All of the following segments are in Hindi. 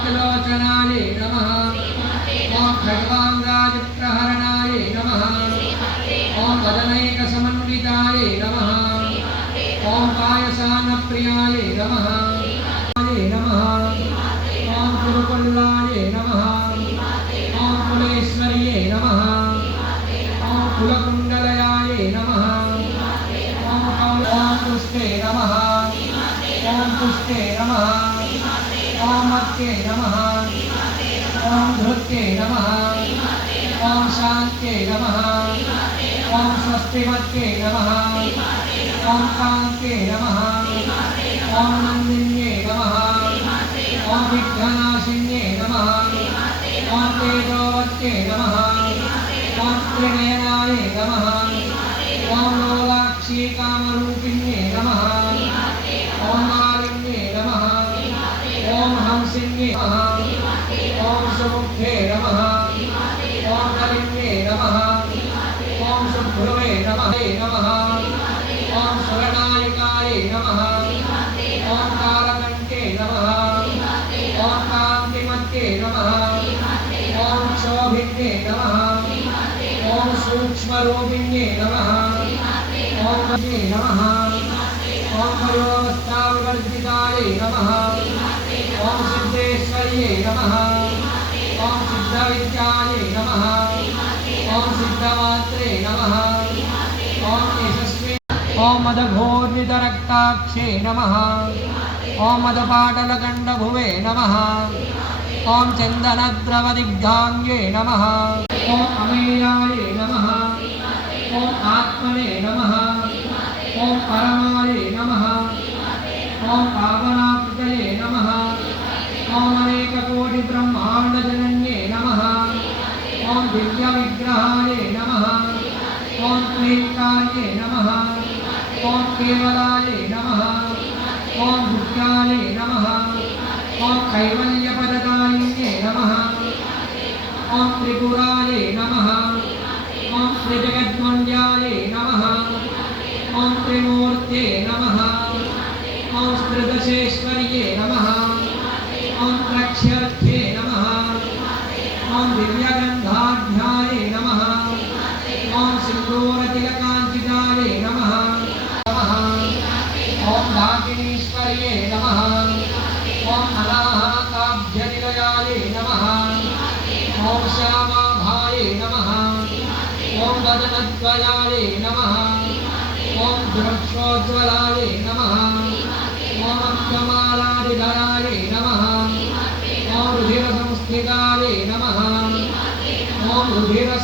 त्रिलोचनाय नमः। ॐ खड्वाङ्गादिप्रहरणाय नमः। ॐ वदनैकसमन्विताय नमः। ॐ पायसान्नप्रियाय नमः। नमः ॐ कुरुकुल्लाय नमः। ॐ कुलेश्वर्ये नमः। ॐ कुलकुण्डलयाय नमः। ॐ कौ- ॐ पुष्पे नमः। ॐ पुष्पे नमः। ॐ मत्ये नमः। ॐ धृत्ये नमः। ॐ शान्त्ये नमः। ॐ स्वस्तिमत्ये नमः। ॐ कान्त्ये नमः। ॐ नन्दिन्ये नमः। ॐ विघ्ननाशिन्ये नमः। ॐ तेजोवत्ये नमः। ॐ त्रिनयनाय नमः। ॐ लोलाक्षी कामरूपिण्ये सुमुखे नमः ॐ नलिन्ये नमः ॐ सुभ्रुवे नमः नमः ॐ सुरनायिकाय नमः ॐ कालकण्ठे नमः ॐ कान्तिमत्ये नमः ॐ शोभिन्ये नमः ॐ सूक्ष्मरूपिण्ये नमः ॐ वजे नमः ॐ वयोवस्थाविवर्जिताय नमः ॐ सिद्धेश्वर्ये नमः ॐ सिद्धविद्याय नमः। ॐ सिद्धमात्रे नमः। ॐ यशस्वी। ॐ मदघोर्वितरक्ताक्षे नमः। ॐ मदपाटलकण्डभुवे नमः। ॐ चन्दनद्रवदिग्धाङ्गे नमः। ॐ अमेयाय नमः। ॐ आत्मने नमः। ॐ परमाय नमः ॐ पावनाकृतये नमः ॐ अनेककोटिब्रह्माण्डजनन्ये नमः ॐ दिव्यविग्रहाय नमः ॐ क्लीङ्कार्ये नमः ॐ केवलाय नमः ॐ भुक्याय नमः ॐ कैवल्यपददायिन्ये ॐ डाकिनीश्वर्ये नमः। ॐ अनाहताभ्यनिलयाय नमः। ॐ श्यामाभाय नमः। ॐ वदनद्वयाय नमः। ॐ दृक्षोज्ज्वलाय नमः। ॐ अङ्गमालादिधराय नमः। ॐ रुधिरसंस्थिताय नमः। ॐ रुधिरसंस्थिताय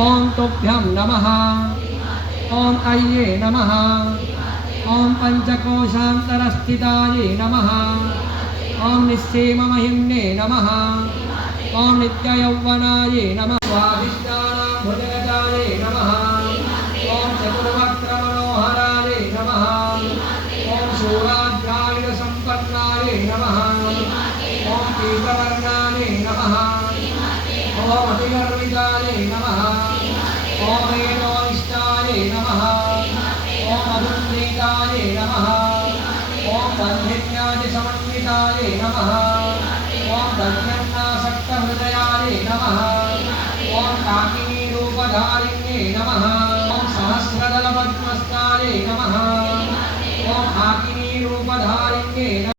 ॐ तुभ्यं नमः। ॐ अय्ये नमः। ॐ पञ्चकोशान्तरस्थिताय नमः। ॐ निःसीममहिम्ने नमः। ॐ नित्ययौवनाय नमः। स्वादिष्टानां भुजगताय नमः। नमः। ॐ नमः। ॐ वेदोनिष्ठाय नमः। ॐ मधुन्नीताय नमः। ॐ बन्धिन्यादिसमन्विताय नमः। ॐ धन्यन्नासक्तहृदयाय नमः। ॐ नमः।